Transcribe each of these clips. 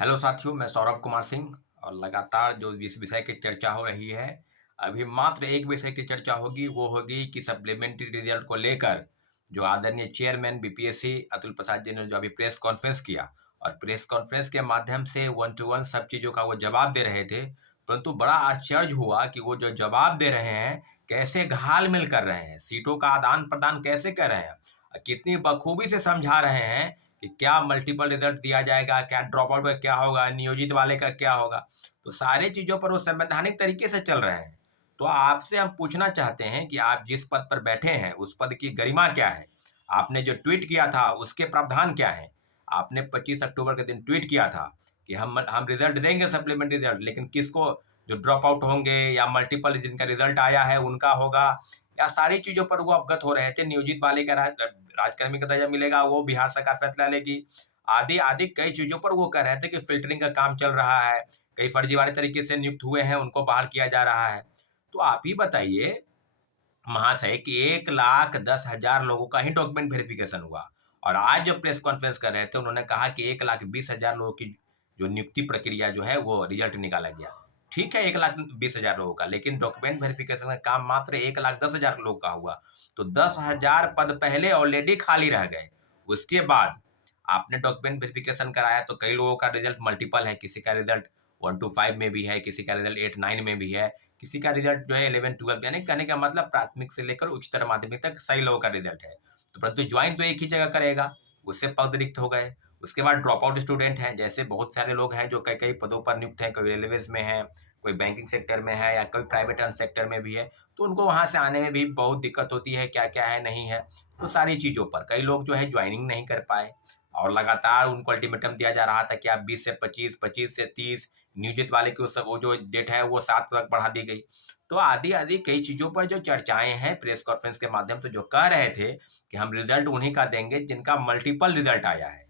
Hello साथियों, मैं सौरभ कुमार सिंह और लगातार जो इस विषय की चर्चा हो रही है, अभी मात्र एक विषय की चर्चा होगी, वो होगी कि सप्लीमेंट्री रिजल्ट को लेकर जो आदरणीय चेयरमैन बीपीएससी अतुल प्रसाद जी ने जो अभी प्रेस कॉन्फ्रेंस किया और प्रेस कॉन्फ्रेंस के माध्यम से वन टू वन सब चीज़ों का वो जवाब दे रहे थे। परंतु बड़ा आश्चर्य हुआ कि वो जो जवाब दे रहे हैं, कैसे घाल-मेल कर रहे हैं, सीटों का आदान-प्रदान कैसे कर रहे हैं, कितनी बखूबी से समझा रहे हैं कि क्या मल्टीपल रिजल्ट दिया जाएगा, क्या ड्रॉप आउट का क्या होगा, नियोजित वाले का क्या होगा। तो सारी चीज़ों पर वो संवैधानिक तरीके से चल रहे हैं। तो आपसे हम पूछना चाहते हैं कि आप जिस पद पर बैठे हैं, उस पद की गरिमा क्या है? आपने जो ट्वीट किया था, उसके प्रावधान क्या हैं? आपने 25 अक्टूबर के दिन ट्वीट किया था कि हम रिजल्ट देंगे सप्लीमेंट्री रिजल्ट, लेकिन किसको जो ड्रॉप आउट होंगे या मल्टीपल जिनका रिजल्ट आया है उनका होगा, या सारी चीज़ों पर वो अवगत हो रहे थे। नियोजित वाले का राजकर्मी का दर्जा मिलेगा, वो बिहार सरकार फैसला लेगी। आदि आदि कई चीज़ों पर वो कह रहे थे कि फ़िल्टरिंग का काम चल रहा है, कई फर्जीवाड़े तरीके से नियुक्त हुए हैं, उनको बहाल किया जा रहा है। तो आप ही बताइए महाशय कि 1,10,000 लोगों का ही डॉक्यूमेंट वेरिफिकेशन हुआ और आज जो प्रेस कॉन्फ्रेंस कर रहे थे, उन्होंने कहा कि 1,20,000 लोगों की जो नियुक्ति प्रक्रिया जो है, वो रिज़ल्ट निकाला गया। ठीक है, 1,20,000 लोगों का, लेकिन डॉक्यूमेंट वेरिफिकेशन का काम मात्र 1,10,000 लोग का हुआ। तो 10,000 पद पहले ऑलरेडी खाली रह गए। उसके बाद आपने डॉक्यूमेंट वेरिफिकेशन कराया तो कई लोगों का रिज़ल्ट मल्टीपल है, किसी का रिज़ल्ट 1 टू 5 में भी है, किसी का रिज़ल्ट 8-9 में भी है, किसी का रिज़ल्ट जो है 11-12, यानी कहने का मतलब प्राथमिक से लेकर उच्चतर माध्यमिक तक सही लोगों का रिज़ल्ट है। तो परंतु जॉइन तो एक ही जगह करेगा, उससे पद रिक्त हो गए। उसके बाद ड्रॉप आउट स्टूडेंट हैं, जैसे बहुत सारे लोग हैं जो कई-कई पदों पर नियुक्त हैं, कोई रेलवेज़ में है, कोई बैंकिंग सेक्टर में है या कोई प्राइवेट सेक्टर में भी है, तो उनको वहाँ से आने में भी बहुत दिक्कत होती है, क्या-क्या है, नहीं है। तो सारी चीज़ों पर कई लोग जो है जॉइनिंग नहीं कर पाए और लगातार उनको अल्टीमेटम दिया जा रहा था कि आप 20 से 25, 25 से 30, नियोजित वाले की उस वो जो डेट है वो 7 तक बढ़ा दी गई। तो आदि-आदि कई चीज़ों पर जो चर्चाएँ हैं प्रेस कॉन्फ्रेंस के माध्यम से जो कह रहे थे कि हम रिज़ल्ट उन्हीं का देंगे जिनका मल्टीपल रिज़ल्ट आया है।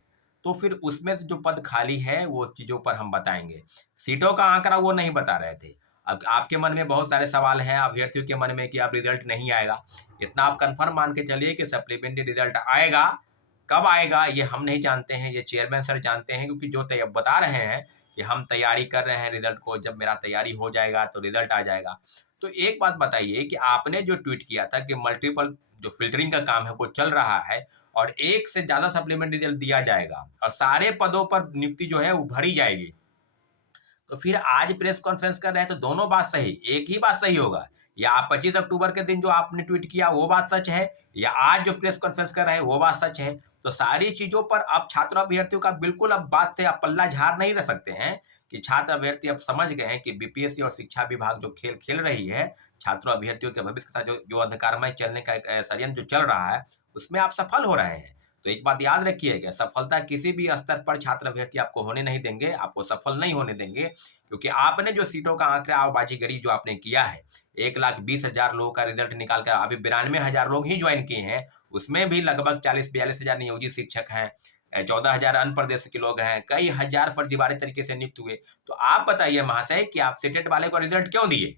तो फिर उसमें से जो पद खाली है वो चीज़ों पर हम बताएँगे। सीटों का आंकड़ा वो नहीं बता रहे थे। अब आपके मन में बहुत सारे सवाल हैं अभ्यर्थियों के मन में कि अब रिज़ल्ट नहीं आएगा। इतना आप कन्फर्म मान के चलिए कि सप्लीमेंट्री रिज़ल्ट आएगा, कब आएगा ये हम नहीं जानते हैं, ये चेयरमैन सर जानते हैं, क्योंकि जो बता रहे हैं कि हम तैयारी कर रहे हैं रिज़ल्ट को, जब मेरा तैयारी हो जाएगा तो रिज़ल्ट आ जाएगा। तो एक बात बताइए कि आपने जो ट्वीट किया था कि मल्टीपल जो फ़िल्टरिंग का काम है वो चल रहा है और एक से ज़्यादा सप्लीमेंट्री रिज़ल्ट दिया जाएगा और सारे पदों पर नियुक्ति जो है वो भरी जाएगी। तो फिर आज प्रेस कॉन्फ्रेंस कर रहे हैं तो दोनों बात सही, एक ही बात सही होगा। या आप 25 अक्टूबर के दिन जो आपने ट्वीट किया वो बात सच है, या आज जो प्रेस कॉन्फ्रेंस कर रहे हैं वो बात सच है। तो सारी चीज़ों पर अब छात्र अभ्यर्थियों का बिल्कुल अब बात से आप पल्ला झाड़ नहीं रह सकते हैं कि छात्र अभ्यर्थी अब समझ गए हैं कि बीपीएससी और शिक्षा विभाग जो खेल खेल रही है, छात्रों अभ्यर्थियों के भविष्य के साथ जो जो अंधकारमय चलने का एक षड्यंत्र जो चल रहा है, उसमें आप सफल हो रहे हैं। तो एक बात याद रखिएगा, सफलता किसी भी स्तर पर छात्र अभ्यर्थी आपको होने नहीं देंगे, आपको सफल नहीं होने देंगे, क्योंकि आपने जो सीटों का आंकड़ाबाजीगरी जो आपने किया है, 1,20,000 लोगों का रिजल्ट निकाल कर अभी 92,000 लोग ही ज्वाइन किए हैं, उसमें भी लगभग 40-42,000 नियोजित शिक्षक हैं, 14,000 अन्य प्रदेश के लोग हैं, कई हजार फर्जीवाड़े तरीके से नियुक्त हुए। तो आप बताइए महाशय कि आप सीटेट वाले को रिजल्ट क्यों दिए?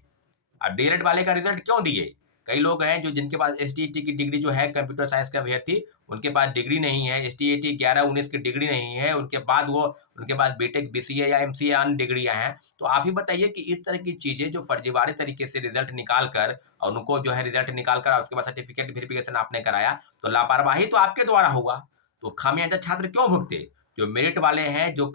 अब डीएलएड वाले का रिजल्ट क्यों दिए? कई लोग हैं जो जिनके पास एसटीईटी की डिग्री जो है, कंप्यूटर साइंस का अभ्यर्थी, उनके पास डिग्री नहीं है, एसटीईटी 11-19 की डिग्री नहीं है, उनके पास बीटेक, बीसीए या एमसीए अन्य डिग्रियाँ हैं। तो आप ही बताइए कि इस तरह की चीज़ें जो फर्जीवाड़े तरीके से रिजल्ट निकाल कर और उनको जो है रिजल्ट निकाल कर और उसके बाद सर्टिफिकेट वेरिफिकेशन आपने कराया, तो लापरवाही तो आपके द्वारा हुआ। तो खामियाजा छात्र क्यों भुगते? जो मेरिट वाले हैं, जो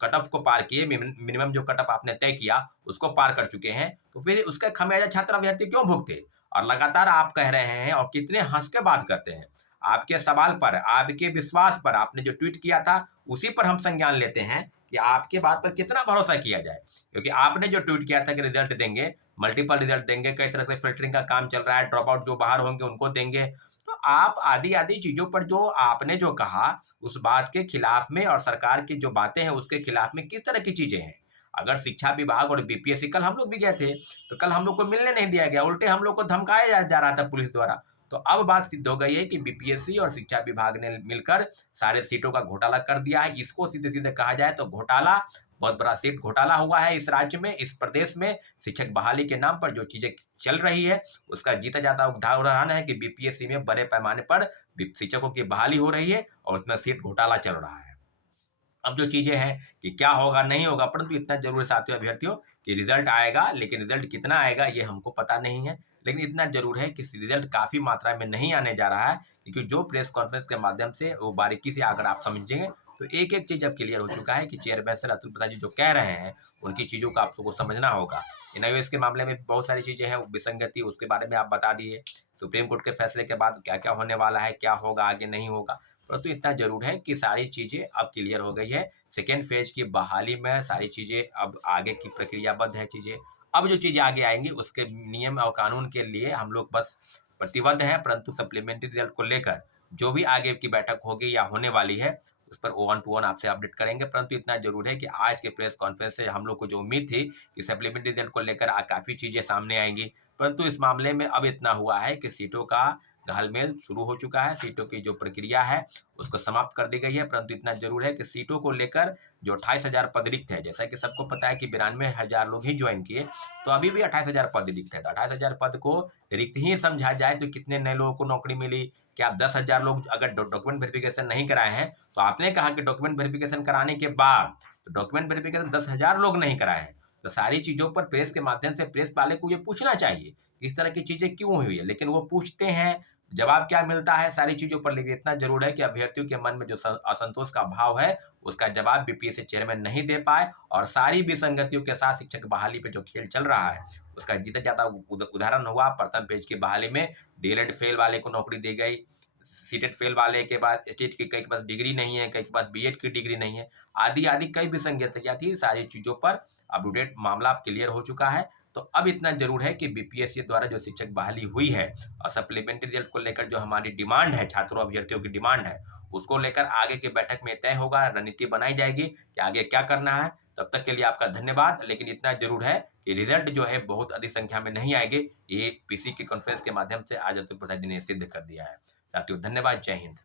कट ऑफ को पार किए, मिनिमम जो कट ऑफ आपने तय किया उसको पार कर चुके हैं, तो फिर उसका खामियाजा छात्र अभ्यर्थी क्यों भुगते? और लगातार आप कह रहे हैं और कितने हंस के बात करते हैं। आपके सवाल पर, आपके विश्वास पर, आपने जो ट्वीट किया था उसी पर हम संज्ञान लेते हैं कि आपके बात पर कितना भरोसा किया जाए, क्योंकि आपने जो ट्वीट किया था कि रिजल्ट देंगे, मल्टीपल रिजल्ट देंगे, कई तरह से फिल्टरिंग का काम चल रहा है, ड्रॉप आउट जो बाहर होंगे उनको देंगे। तो आप आदि आदि चीजों पर जो आपने जो कहा, उस बात के खिलाफ में और सरकार की जो बातें हैं उसके खिलाफ में किस तरह की चीजें हैं? अगर शिक्षा विभाग और बीपीएससी, कल हम लोग भी गए थे, तो कल हम लोग को मिलने नहीं दिया गया, उल्टे हम लोग को धमकाया जा रहा था पुलिस द्वारा। तो अब बात सिद्ध हो गई है कि बीपीएससी और शिक्षा विभाग ने मिलकर सारे सीटों का घोटाला कर दिया है। इसको सीधे-सीधे कहा जाए तो घोटाला, बहुत बड़ा सीट घोटाला हुआ है इस राज्य में, इस प्रदेश में। शिक्षक बहाली के नाम पर जो चीजें चल रही है, उसका जीता जाता उदाहरण है कि बीपीएससी में बड़े पैमाने पर शिक्षकों की बहाली हो रही है और उसमें सीट घोटाला चल रहा है। अब जो चीजें हैं कि क्या होगा नहीं होगा, परंतु इतना जरूर है साथियों अभ्यर्थियों कि रिजल्ट आएगा, लेकिन रिजल्ट कितना आएगा ये हमको पता नहीं है। लेकिन इतना जरूर है कि रिजल्ट काफी मात्रा में नहीं आने जा रहा है, क्योंकि जो प्रेस कॉन्फ्रेंस के माध्यम से वो बारीकी से अगर आप समझेंगे तो एक एक चीज अब क्लियर हो चुका है कि चेयरमैन सर अतुल प्रसाद जी जो कह रहे हैं उनकी चीजों को आपको समझना होगा। एनआईओएस के मामले में बहुत सारी चीजें हैं विसंगति, उसके बारे में आप बता दिए। सुप्रीम कोर्ट के फैसले के बाद क्या क्या होने वाला है, क्या होगा आगे नहीं होगा, परंतु इतना जरूर है कि सारी चीजें अब क्लियर हो गई है। सेकेंड फेज की बहाली में सारी चीजें अब आगे की प्रक्रियाबद्ध है चीजें। अब जो चीजें आगे आएंगी उसके नियम और कानून के लिए हम लोग बस प्रतिबद्ध है, परंतु सप्लीमेंट्री रिजल्ट को लेकर जो भी आगे की बैठक होगी या होने वाली है उस पर 1 to 1 आपसे अपडेट करेंगे। परंतु इतना जरूर है कि आज के प्रेस कॉन्फ्रेंस से हम लोग को जो उम्मीद थी कि सप्लीमेंट्री रिजल्ट को लेकर काफी चीजें सामने आएंगी, परंतु इस मामले में अब इतना हुआ है कि सीटों का घालमेल शुरू हो चुका है। सीटों की जो प्रक्रिया है उसको समाप्त कर दी गई है, परंतु इतना जरूर है कि सीटों को लेकर जो 28,000 पद रिक्त है, जैसा कि सबको पता है कि 92,000 लोग ही ज्वाइन किए, तो अभी भी 28,000 पद रिक्त है। तो 28,000 पद को रिक्त ही समझा जाए तो कितने नए लोगों को नौकरी मिली? कि आप 10,000 लोग अगर डॉक्यूमेंट वेरिफिकेशन नहीं कराए हैं, तो आपने कहा कि डॉक्यूमेंट वेरिफिकेशन कराने के बाद तो डॉक्यूमेंट वेरिफिकेशन 10,000 लोग नहीं कराए हैं। तो सारी चीजों पर प्रेस के माध्यम से प्रेस वाले को ये पूछना चाहिए इस तरह की चीजें क्यों हुई है, लेकिन वो पूछते हैं, जवाब क्या मिलता है सारी चीजों पर। लेकिन इतना जरूर है कि अभ्यर्थियों के मन में जो असंतोष का भाव है उसका जवाब बीपीएससी चेयरमैन नहीं दे पाए, और सारी विसंगतियों के साथ शिक्षक बहाली पे जो खेल चल रहा है उसका जीता जाता उदाहरण हुआ। प्रथम पेज की बहाली में डीएलएड फेल वाले को नौकरी दी गई, सीटेट फेल वाले के बाद स्टेट की कई के पास डिग्री नहीं है, कई के पास बीएड की डिग्री नहीं है, आदि आदि कई विसंगतियां थी। सारी चीजों पर अब अपडेट मामला क्लियर हो चुका है। तो अब इतना जरूर है कि बीपीएससी द्वारा जो शिक्षक बहाली हुई है और सप्लीमेंट्री रिजल्ट को लेकर जो हमारी डिमांड है, छात्रों अभ्यर्थियों की डिमांड है, उसको लेकर आगे की बैठक में तय होगा, रणनीति बनाई जाएगी कि आगे क्या करना है। तब तक के लिए आपका धन्यवाद। लेकिन इतना जरूर है कि रिजल्ट जो है बहुत अधिक संख्या में नहीं आएंगे, ये पीसी की कॉन्फ्रेंस के माध्यम से आज अतुल प्रसाद जी ने सिद्ध कर दिया है। साथियों धन्यवाद, जय हिंद।